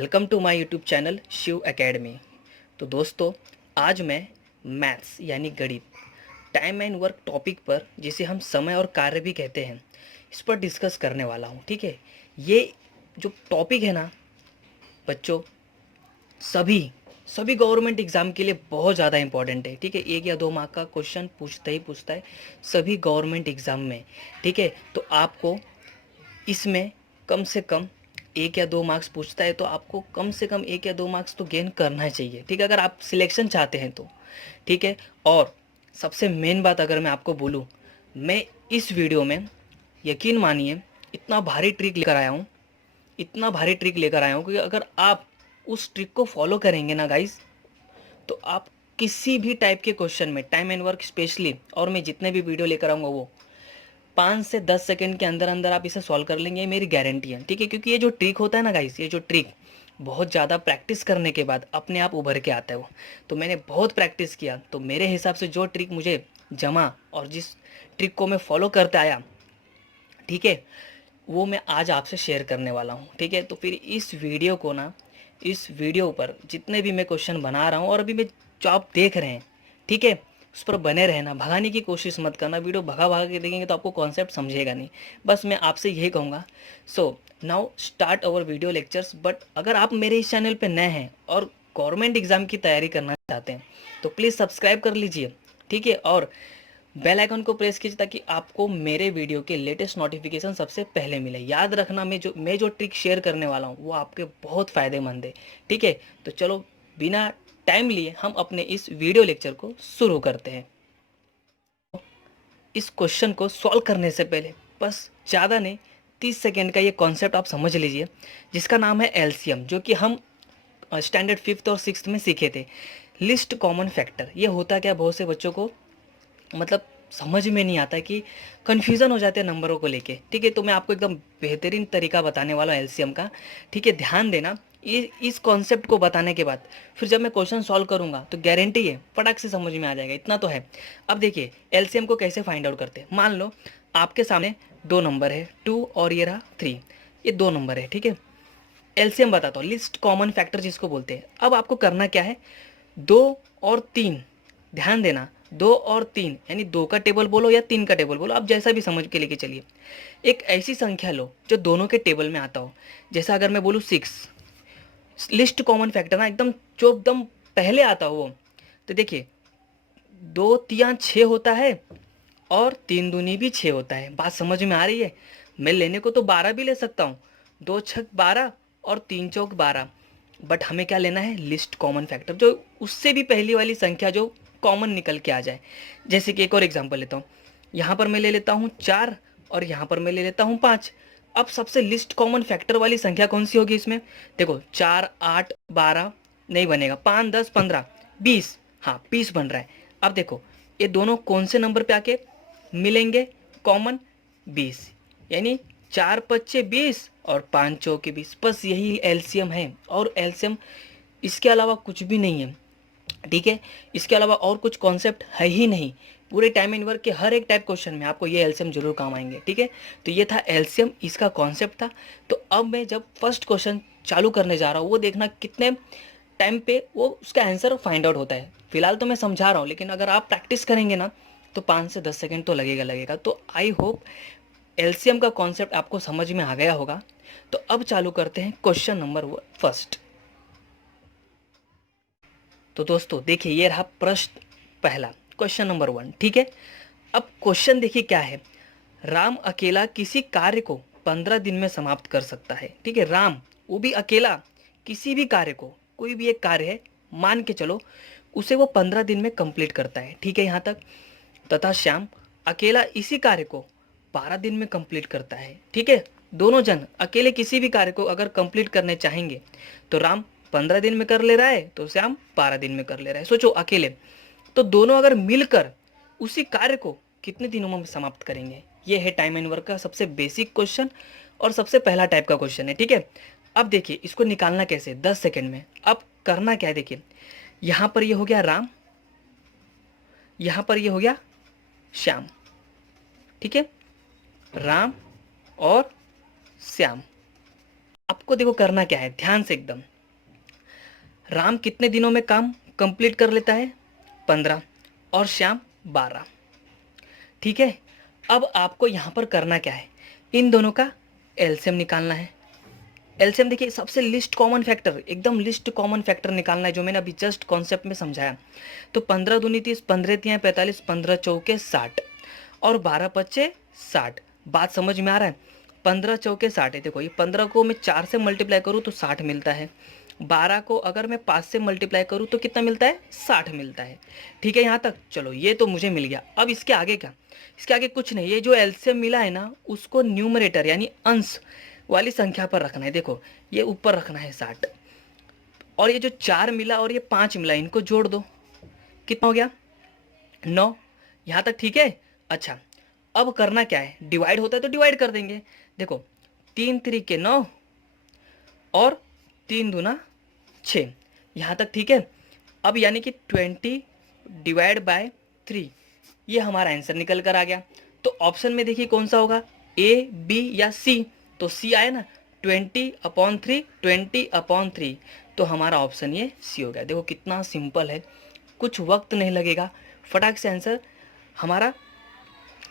Welcome to my YouTube channel Shiv Academy. तो दोस्तों, आज मैं मैथ्स यानी गणित, टाइम एंड वर्क टॉपिक पर, जिसे हम समय और कार्य भी कहते हैं, इस पर डिस्कस करने वाला हूँ। ठीक है, ये जो टॉपिक है ना बच्चों, सभी सभी गवर्नमेंट एग्ज़ाम के लिए बहुत ज़्यादा इंपॉर्टेंट है। ठीक है, 1 या 2 मार्क का क्वेश्चन पूछता है सभी गवर्नमेंट एग्ज़ाम में। ठीक है, तो आपको इसमें कम से कम 1 या 2 मार्क्स पूछता है, तो आपको कम से कम 1 या 2 मार्क्स तो गेन करना ही चाहिए। ठीक है, अगर आप सिलेक्शन चाहते हैं तो। ठीक है, और सबसे मेन बात अगर मैं आपको बोलूँ, मैं इस वीडियो में, यकीन मानिए, इतना भारी ट्रिक लेकर आया हूँ, इतना भारी ट्रिक लेकर आया हूँ कि अगर आप उस ट्रिक को फॉलो करेंगे ना गाइस, तो आप किसी भी टाइप के क्वेश्चन में, टाइम एंड वर्क स्पेशली, और मैं जितने भी वीडियो लेकर आऊँगा वो 5 से 10 सेकंड के अंदर अंदर आप इसे सॉल्व कर लेंगे, ये मेरी गारंटी है। ठीक है, क्योंकि ये जो ट्रिक होता है ना गाइस, ये जो ट्रिक बहुत ज़्यादा प्रैक्टिस करने के बाद अपने आप उभर के आता है वो। तो मैंने बहुत प्रैक्टिस किया, तो मेरे हिसाब से जो ट्रिक मुझे जमा और जिस ट्रिक को मैं फॉलो करता आया, ठीक है, वो मैं आज आपसे शेयर करने वाला हूँ। ठीक है, तो फिर इस वीडियो को ना, इस वीडियो पर जितने भी मैं क्वेश्चन बना रहा हूँ और अभी मैं जो आप देख रहे हैं, ठीक है, उस पर बने रहना, भगाने की कोशिश मत करना। वीडियो भगा भगा के देखेंगे तो आपको कॉन्सेप्ट समझेगा नहीं। बस मैं आपसे यही कहूँगा। So now start our video lectures. But अगर आप मेरे इस चैनल पर नए हैं और गवर्नमेंट एग्ज़ाम की तैयारी करना चाहते हैं, तो प्लीज़ सब्सक्राइब कर लीजिए। ठीक है, और बेल आइकन को प्रेस कीजिए ताकि आपको मेरे वीडियो के लेटेस्ट नोटिफिकेशन सबसे पहले मिले। याद रखना, मैं जो ट्रिक शेयर करने वाला हूँ वो आपके बहुत फ़ायदेमंद है। ठीक है, तो चलो बिना टाइम लिए हम अपने इस वीडियो लेक्चर को शुरू करते हैं। इस क्वेश्चन को सॉल्व करने से पहले बस ज़्यादा नहीं, 30 सेकेंड का ये कॉन्सेप्ट आप समझ लीजिए, जिसका नाम है एलसीएम, जो कि हम स्टैंडर्ड 5th और 6th में सीखे थे। लिस्ट कॉमन फैक्टर ये होता क्या, बहुत से बच्चों को मतलब समझ में नहीं आता कि कन्फ्यूज़न हो जाते हैं नंबरों को लेके। ठीक है, तो मैं आपको एकदम बेहतरीन तरीका बताने वाला हूँ एलसीएम का। ठीक है, ध्यान देना। ये इस कॉन्सेप्ट को बताने के बाद फिर जब मैं क्वेश्चन सॉल्व करूंगा तो गारंटी है फटाक से समझ में आ जाएगा, इतना तो है। अब देखिए एलसीएम को कैसे फाइंड आउट करते हैं। मान लो आपके सामने दो नंबर है, 2 और ये रहा 3, ये दो नंबर है। ठीक है, एलसीएम बताता हूँ, लिस्ट कॉमन फैक्टर जिसको बोलते हैं। अब आपको करना क्या है, 2 और 3, ध्यान देना, 2 और 3 यानी 2 का टेबल बोलो या 3 का टेबल बोलो, आप जैसा भी समझ के लेके चलिए। एक ऐसी संख्या लो जो दोनों के टेबल में आता हो। जैसा अगर मैं बोलूँ 6, लिस्ट कॉमन फैक्टर ना, एकदम जो एकदम पहले आता हो वो। तो देखिए 2 तिया 6 होता है और 3 दूनी भी 6 होता है। बात समझ में आ रही है। मैं लेने को तो 12 भी ले सकता हूँ, 2 छक 12 और 3 चौक 12, बट हमें क्या लेना है, लिस्ट कॉमन फैक्टर, जो उससे भी पहली वाली संख्या जो कॉमन निकल के आ जाए। जैसे कि एक और एग्जांपल लेता हूँ, यहाँ पर मैं ले लेता हूँ 4 और यहाँ पर मैं ले लेता हूँ 5। अब सबसे लिस्ट कॉमन फैक्टर वाली संख्या कौन सी होगी इसमें, देखो 4 8 12 नहीं बनेगा, 5 10 15 20, हाँ 20 बन रहा है। अब देखो ये दोनों कौन से नंबर पे आके मिलेंगे, कॉमन 20, यानी 4 पच्चे 20 और 5 चौके 20। बस यही एलसीएम है, और एलसीएम इसके अलावा कुछ भी नहीं है। ठीक है, इसके अलावा और कुछ कॉन्सेप्ट है ही नहीं। पूरे टाइम एंड वर्क के हर एक टाइप क्वेश्चन में आपको ये एलसीएम जरूर काम आएंगे। ठीक है, तो ये था एलसीएम, इसका कॉन्सेप्ट था। तो अब मैं जब फर्स्ट क्वेश्चन चालू करने जा रहा हूँ, वो देखना कितने टाइम पे वो उसका आंसर फाइंड आउट होता है। फिलहाल तो मैं समझा रहा हूँ, लेकिन अगर आप प्रैक्टिस करेंगे ना तो 5 से 10 सेकंड तो लगेगा। तो आई होप एलसीएम का कॉन्सेप्ट आपको समझ में आ गया होगा। तो अब चालू करते हैं क्वेश्चन नंबर फर्स्ट। तो दोस्तों देखिए, ये रहा प्रश्न पहला, क्वेश्चन नंबर 1। ठीक है, अब क्वेश्चन देखिए क्या है, राम अकेला किसी कार्य को 15 दिन में समाप्त कर सकता है। ठीक है, राम वो भी अकेला किसी भी कार्य को, कोई भी एक कार्य है मान के चलो, उसे वो 15 दिन में कंप्लीट करता है। ठीक है यहाँ तक। तथा श्याम अकेला इसी कार्य को 12 दिन में कंप्लीट करता है। ठीक है, दोनों जन अकेले किसी भी कार्य को अगर कंप्लीट करने चाहेंगे तो राम 15 दिन में कर ले रहा है, तो श्याम 12 दिन में कर ले रहा है। सोचो अकेले, तो दोनों अगर मिलकर उसी कार्य को कितने दिनों में समाप्त करेंगे। ये है टाइम एंड वर्क का सबसे बेसिक क्वेश्चन और सबसे पहला टाइप का क्वेश्चन है। ठीक है, अब देखिए इसको निकालना कैसे, 10 सेकेंड में। अब करना क्या है, देखिए यहां पर ये हो गया राम, यहां पर ये हो गया श्याम। ठीक है, राम और श्याम। आपको देखो करना क्या है, ध्यान से एकदम। राम कितने दिनों में काम कंप्लीट कर लेता है? 15, और श्याम 12। ठीक है, अब आपको यहाँ पर करना क्या है, इन दोनों का एलसीएम निकालना है। एलसीएम देखिए, सबसे लिस्ट कॉमन फैक्टर, एकदम लिस्ट कॉमन फैक्टर निकालना है, जो मैंने अभी जस्ट कॉन्सेप्ट में समझाया। तो 15 दूनी 30, 15 तियाँ 45, 15 चौके 60, और 12 पच्चे 60। बात समझ में आ रहा है? 15 चौके 60 है। देखो ये 15 को मैं 4 से मल्टीप्लाई करूँ तो 60 मिलता है, 12 को अगर मैं 5 से मल्टीप्लाई करूँ तो कितना मिलता है? 60 मिलता है। ठीक है यहाँ तक, चलो ये तो मुझे मिल गया। अब इसके आगे क्या? इसके आगे कुछ नहीं, ये जो एलसीएम मिला है ना, उसको न्यूमरेटर यानी अंश वाली संख्या पर रखना है। देखो ये ऊपर रखना है 60, और ये जो 4 मिला और ये 5 मिला, इनको जोड़ दो, कितना हो गया? 9। यहाँ तक ठीक है? अच्छा, अब करना क्या है, डिवाइड होता है तो डिवाइड कर देंगे। देखो 3 3 9, और 3 दूना 6। यहाँ तक ठीक है? अब यानी कि 20 डिवाइड बाय 3, ये हमारा आंसर निकल कर आ गया। तो ऑप्शन में देखिए कौन सा होगा, ए, बी या सी? तो सी आया ना, 20/3, 20/3, तो हमारा ऑप्शन ये सी हो गया। देखो कितना सिंपल है, कुछ वक्त नहीं लगेगा, फटाक से आंसर हमारा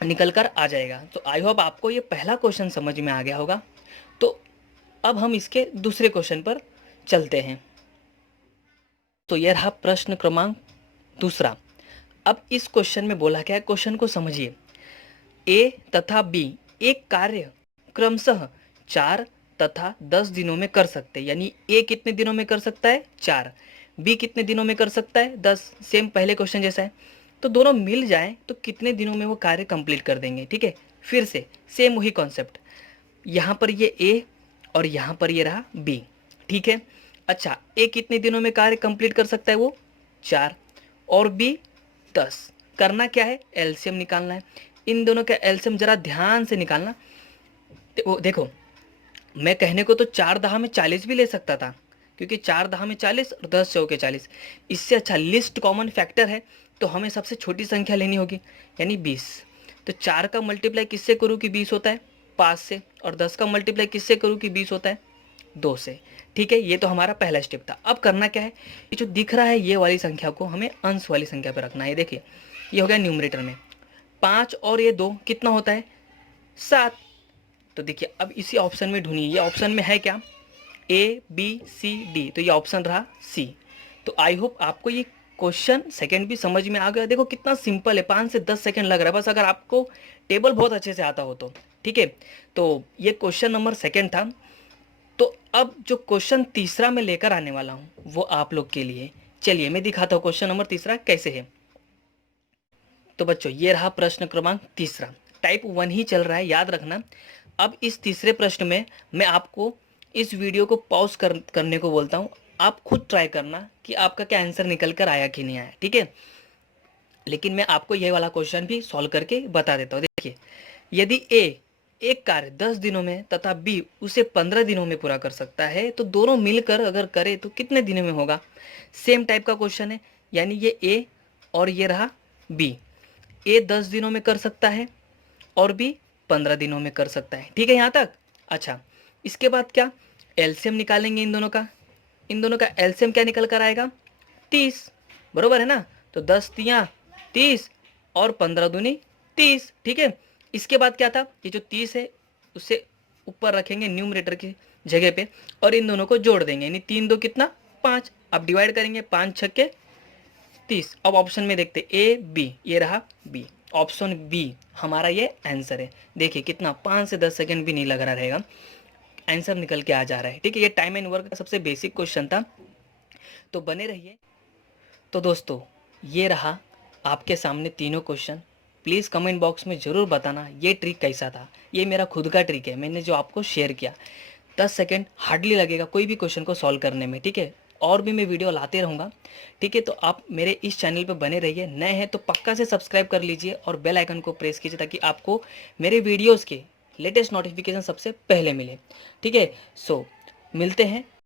निकल कर आ जाएगा। तो आई होप आपको ये पहला क्वेश्चन समझ में आ गया होगा। तो अब हम इसके दूसरे क्वेश्चन पर चलते हैं। तो यह रहा प्रश्न क्रमांक दूसरा। अब इस क्वेश्चन में बोला क्या है, क्वेश्चन को समझिए। ए तथा बी एक कार्य क्रमशः 4 तथा 10 दिनों में कर सकते हैं। यानी ए कितने दिनों में कर सकता है? 4। बी कितने दिनों में कर सकता है? 10। सेम पहले क्वेश्चन जैसा है। तो दोनों मिल जाएं तो कितने दिनों में वो कार्य कंप्लीट कर देंगे? ठीक है, फिर से सेम वही कॉन्सेप्ट, यहाँ पर ये ए और यहाँ पर ये रहा बी। ठीक है, अच्छा ए कितने दिनों में कार्य कंप्लीट कर सकता है? वो 4, और बी 10। करना क्या है, एलसीएम निकालना है। इन दोनों का एलसीएम जरा ध्यान से निकालना। वो देखो, मैं कहने को तो 4 दहा में 40 भी ले सकता था, क्योंकि 4 दहा में 40 और 10 चौके 40। इससे अच्छा लिस्ट कॉमन फैक्टर है, तो हमें सबसे छोटी संख्या लेनी होगी, यानी 20। तो 4 का मल्टीप्लाई किससे करूँ कि 20 होता है? 5 से। और 10 का मल्टीप्लाई किससे करूँ कि 20 होता है? 2 से। ठीक है, ये तो हमारा पहला स्टेप था। अब करना क्या है, ये जो दिख रहा है ये वाली संख्या को हमें अंश वाली संख्या पर रखना है। देखिए ये हो गया न्यूमरेटर में, 5 और ये 2 कितना होता है? 7। तो देखिए अब इसी ऑप्शन में ढूंढिए, ये ऑप्शन में है क्या? ए, बी, सी, डी, तो ये ऑप्शन रहा सी। तो आई होप आपको ये क्वेश्चन सेकंड भी समझ में आ गया। देखो कितना सिंपल है, 5 से 10 सेकंड लग रहा है बस, अगर आपको टेबल बहुत अच्छे से आता हो तो। ठीक है, तो ये क्वेश्चन नंबर सेकंड था। तो अब जो क्वेश्चन तीसरा मैं लेकर आने वाला हूँ वो आप लोग के लिए, चलिए मैं दिखाता हूँ क्वेश्चन नंबर तीसरा कैसे है। तो बच्चों ये रहा प्रश्न क्रमांक तीसरा, टाइप 1 ही चल रहा है, याद रखना। अब इस तीसरे प्रश्न में मैं आपको इस वीडियो को पॉज करने को बोलता हूँ, आप खुद ट्राई करना कि आपका क्या आंसर निकल कर आया कि नहीं आया। ठीक है, लेकिन मैं आपको यह वाला क्वेश्चन भी सॉल्व करके बता देता हूँ। देखिए, यदि ए एक कार्य 10 दिनों में तथा बी उसे 15 दिनों में पूरा कर सकता है, तो दोनों मिलकर अगर करे तो कितने दिनों में होगा? सेम टाइप का क्वेश्चन है, यानी ये ए और ये रहा बी। ए 10 दिनों में कर सकता है और बी 15 दिनों में कर सकता है। ठीक है यहाँ तक? अच्छा, इसके बाद क्या, एलसीएम निकालेंगे इन दोनों का। इन दोनों का एलसीएम क्या निकल कर आएगा? 30, बरोबर है ना? तो 10 तियाँ 30 और 15 दूनी 30। ठीक है, इसके बाद क्या था, ये जो 30 है उसे ऊपर रखेंगे न्यूमरेटर की जगह पे, और इन दोनों को जोड़ देंगे, यानी 3 2 कितना? 5। अब डिवाइड करेंगे, 5 छक्के 30। अब ऑप्शन में देखते ए बी, ये रहा बी, ऑप्शन बी हमारा ये आंसर है। देखिए कितना, 5 से 10 सेकंड भी नहीं लग रहा रहेगा, आंसर निकल के आ जा रहा है। ठीक है, ये टाइम एंड वर्क का सबसे बेसिक क्वेश्चन था, तो बने रहिए। तो दोस्तों ये रहा आपके सामने तीनों क्वेश्चन। प्लीज़ कमेंट बॉक्स में ज़रूर बताना ये ट्रिक कैसा था। ये मेरा खुद का ट्रिक है, मैंने जो आपको शेयर किया। 10 सेकंड हार्डली लगेगा कोई भी क्वेश्चन को सॉल्व करने में। ठीक है, और भी मैं वीडियो लाते रहूँगा। ठीक है, तो आप मेरे इस चैनल पर बने रहिए। नए हैं तो पक्का से सब्सक्राइब कर लीजिए और बेल आइकन को प्रेस कीजिए, ताकि आपको मेरे वीडियोज़ के लेटेस्ट नोटिफिकेशन सबसे पहले मिले। ठीक है, सो मिलते हैं